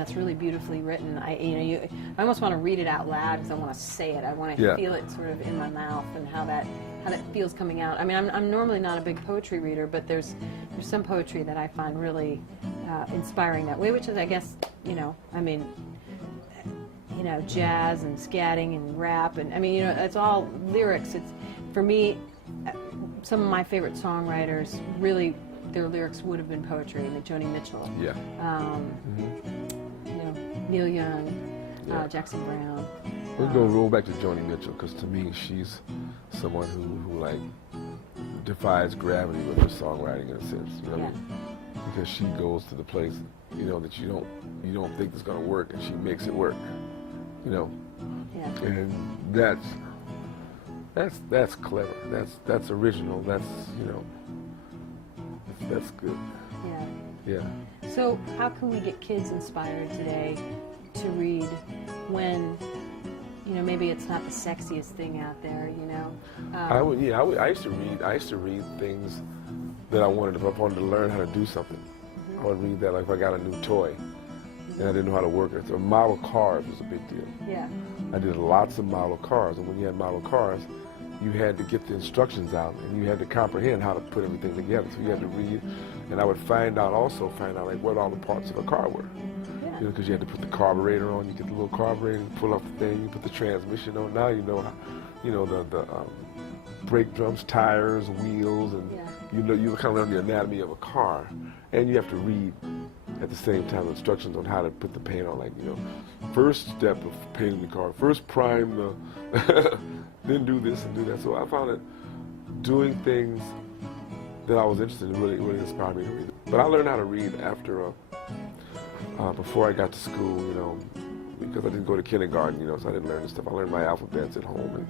that's really beautifully written. I almost want to read it out loud because I want to say it. I want to feel it sort of in my mouth and how that feels coming out. I mean, I'm normally not a big poetry reader, but there's some poetry that I find really inspiring that way, which is, I guess, jazz and scatting and rap, and it's all lyrics. It's, for me, some of my favorite songwriters, really, their lyrics would have been poetry. Joni Mitchell, Neil Young, Jackson Brown. We're going to roll back to Joni Mitchell, because to me, she's someone who like defies gravity with her songwriting in a sense. You know what I mean? Because she goes to the place, that you don't think is going to work, and she makes it work. And that's clever. That's original. That's good. Yeah. So how can we get kids inspired today to read when maybe it's not the sexiest thing out there? I used to read things that I wanted to learn how to do something. I would read that, like if I got a new toy and I didn't know how to work it. So model cars was a big deal. Yeah. I did lots of model cars, and when you had model cars, you had to get the instructions out, and you had to comprehend how to put everything together. So you had to read, and I would find out like what all the parts of a car were. Because you had to put the carburetor on. You get the little carburetor, you pull off the thing, you put the transmission on. Now you know how, the brake drums, tires, wheels, and you kind of learn the anatomy of a car. And you have to read at the same time instructions on how to put the paint on. Like, first step of painting the car, first prime the, then do this and do that. So I found that doing things that I was interested in really inspired me to read. But I learned how to read after, before I got to school, because I didn't go to kindergarten, so I didn't learn this stuff. I learned my alphabets at home and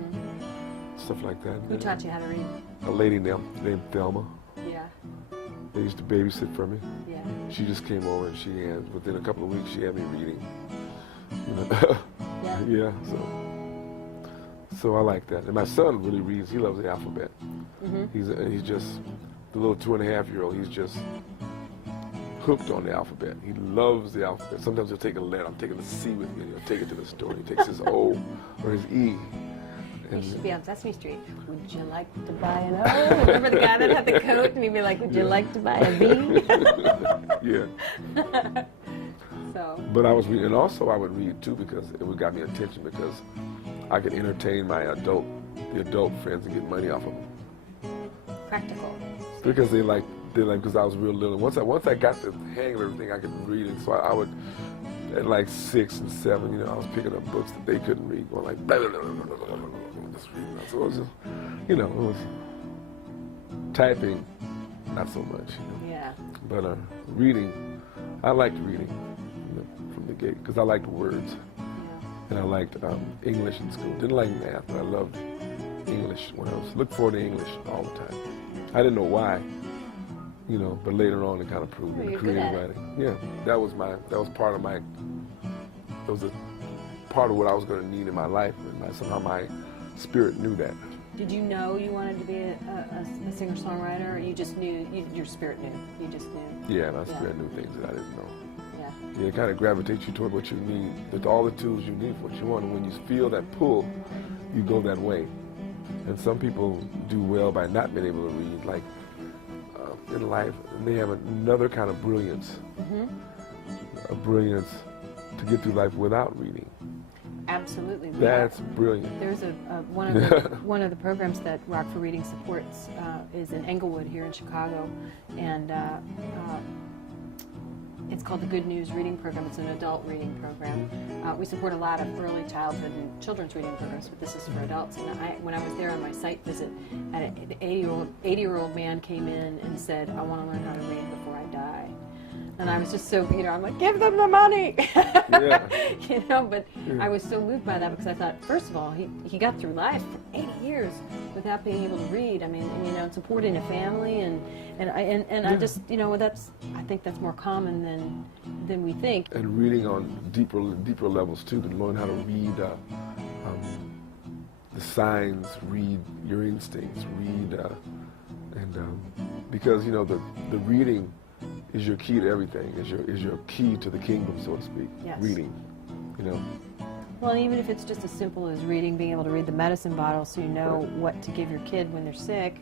stuff like that. Who taught you how to read? A lady named Thelma. Yeah. They used to babysit for me. Yeah. She just came over, and within a couple of weeks, she had me reading. Yeah. So I like that. And my son really reads. He loves the alphabet. He's just the little 2.5-year-old. He's just hooked on the alphabet. He loves the alphabet. Sometimes he'll take a letter. I'm taking the C with me, and he'll take it to the store. He takes his O or his E. He should be on Sesame Street. Would you like to buy an O? Remember the guy that had the coat, and he'd be like, would you like to buy a B? Yeah. So. But I was reading, and also I would read too, because it would got me attention, because I could entertain my adult friends and get money off of them. Practical. Because because I was real little. Once I got the hang of everything, I could read it. So I would, at like 6 and 7, I was picking up books that they couldn't read, going like, blah, blah, blah, blah, blah, blah, blah. So it was just, it was typing, not so much. Yeah. But reading, I liked reading from the gate, because I liked words. And I liked English in school. Didn't like math, but I loved English when I was, looked forward to English all the time. I didn't know why, but later on it kind of proved in creative writing. Yeah, that was part of what I was going to need in my life, and somehow my spirit knew that. Did you know you wanted to be a singer-songwriter, or you just knew, your spirit knew? You just knew? Yeah, my spirit knew things that I didn't know. Yeah, it kind of gravitates you toward what you need, with all the tools you need for what you want. And when you feel that pull, you go that way. And some people do well by not being able to read, like in life, and they have another kind of brilliance, a brilliance to get through life without reading. Absolutely. That's brilliant. There's one of the programs that Rock for Reading supports is in Englewood here in Chicago, and it's called the Good News Reading Program. It's an adult reading program. We support a lot of early childhood and children's reading programs, but this is for adults. And when I was there on my site visit, an 80-year-old man came in and said, I want to learn how to read before I die. And I was just so, I'm like, give them the money! But I was so moved by that, because I thought, first of all, he got through life for 80 years without being able to read. I mean, and, supporting a family, and I just, I think that's more common than we think. And reading on deeper levels too, to learn how to read the signs, read your instincts, read, because the reading is your key to everything. Is your key to the kingdom, so to speak. Yes. Reading, you know. Well, even if it's just as simple as reading, being able to read the medicine bottle so you know what to give your kid when they're sick,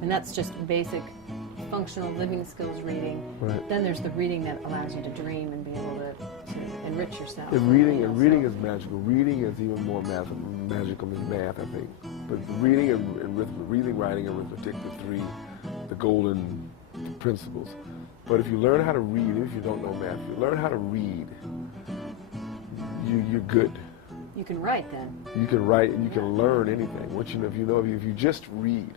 and that's just basic functional living skills reading. Right. Then there's the reading that allows you to dream and be able to enrich yourself. And reading is magical. Reading is even more magical than math, I think. But reading and reading, writing, and arithmetic, the golden principles. But if you learn how to read, even if you don't know math, if you learn how to read, you're good. You can write then. You can write and you can learn anything. If you just read,